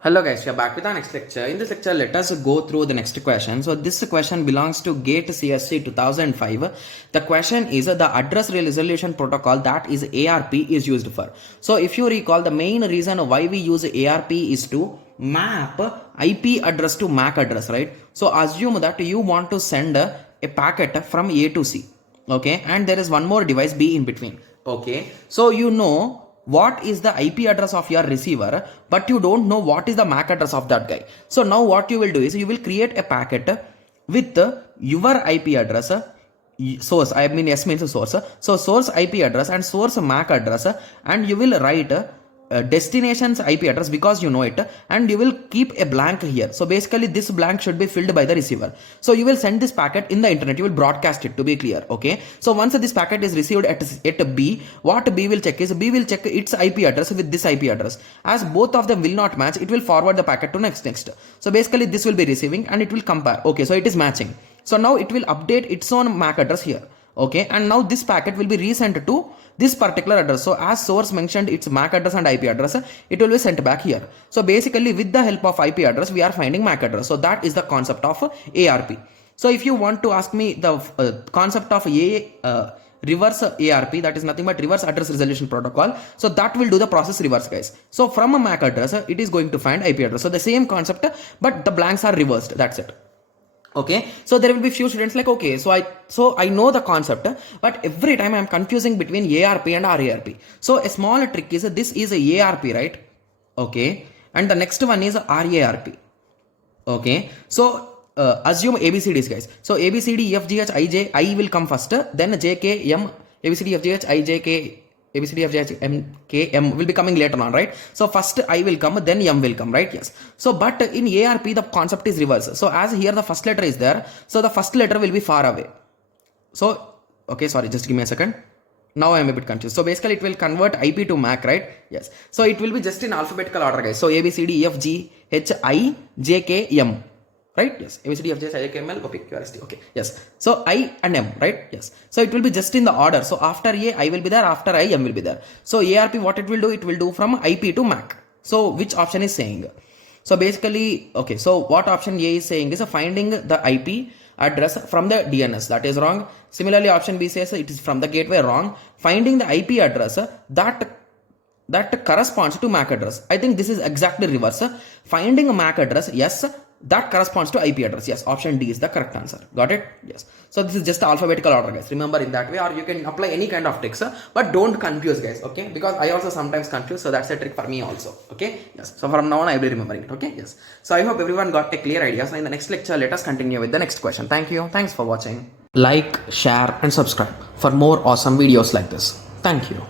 Hello guys, we are back with our next lecture. In this lecture, let us go through the next question. So this question belongs to GATE CSC 2005. The question is the address resolution protocol that is ARP is used for. So if you recall, the main reason why we use ARP is to map IP address to MAC address, right? So assume that you want to send a packet from A to C, okay? And there is one more device B in between, okay? So you know what is the IP address of your receiver, but you don't know what is the MAC address of that guy. So now what you will do is you will create a packet with your IP address, source, I mean S means source, so source IP address and source MAC address, and you will write destination's IP address because you know it, and you will keep a blank here. So basically this blank should be filled by the receiver. So you will send this packet in the internet, you will broadcast it, to be clear, okay? So once this packet is received at B, what B will check is B will check its IP address with this IP address. As both of them will not match, it will forward the packet to next. So basically this will be receiving and it will compare. Okay, so it is matching. So now it will update its own MAC address here. Okay, and now this packet will be resent to this particular address. So as source mentioned its MAC address and IP address, it will be sent back here. So basically with the help of IP address, we are finding MAC address. So that is the concept of ARP. So if you want to ask me the concept of reverse ARP, that is nothing but reverse address resolution protocol. So that will do the process reverse, guys. So from a MAC address, it is going to find IP address. So the same concept, but the blanks are reversed. That's it. Okay, so there will be few students like, okay, so I know the concept, but every time I am confusing between ARP and RARP. So a small trick is this is a ARP, right? Okay, and the next one is RARP. Okay, so assume ABCDs, guys. So ABCD, EFGH, IJ, I will come first, then JK, M, ABCD, EFGH, IJK, ABCD, FG, M, K, M will be coming later on, right? So first I will come, then M will come, right? Yes. So but in ARP the concept is reverse. So as here the first letter is there, so the first letter will be far away. So okay, sorry, just give me a second. Now I am a bit confused. So basically it will convert IP to MAC, right? Yes. So it will be just in alphabetical order, guys. So A, B, C, D, E, F, G, H, I, J, K, M. Right? Yes. A, B, C, D, F, G, H, I, K, M, L, O, P, Q, R, S, T. Okay. Yes. So I and M, right? Yes. So it will be just in the order. So after A, I will be there. After I, M will be there. So ARP, what it will do? It will do from IP to MAC. So which option is saying? So basically, okay. So what option A is saying is finding the IP address from the DNS. That is wrong. Similarly, option B says it is from the gateway. Wrong. Finding the IP address that corresponds to MAC address. I think this is exactly reverse. Finding a MAC address, yes, that corresponds to IP address. Yes, option D is the correct answer. Got it? Yes. So this is just alphabetical order, guys. Remember in that way, or you can apply any kind of tricks, but don't confuse, guys. Okay? Because I also sometimes confuse, so that's a trick for me also. Okay? Yes. So from now on, I will be remembering it. Okay? Yes. So I hope everyone got a clear idea. So in the next lecture, let us continue with the next question. Thank you. Thanks for watching. Like, share, and subscribe for more awesome videos like this. Thank you.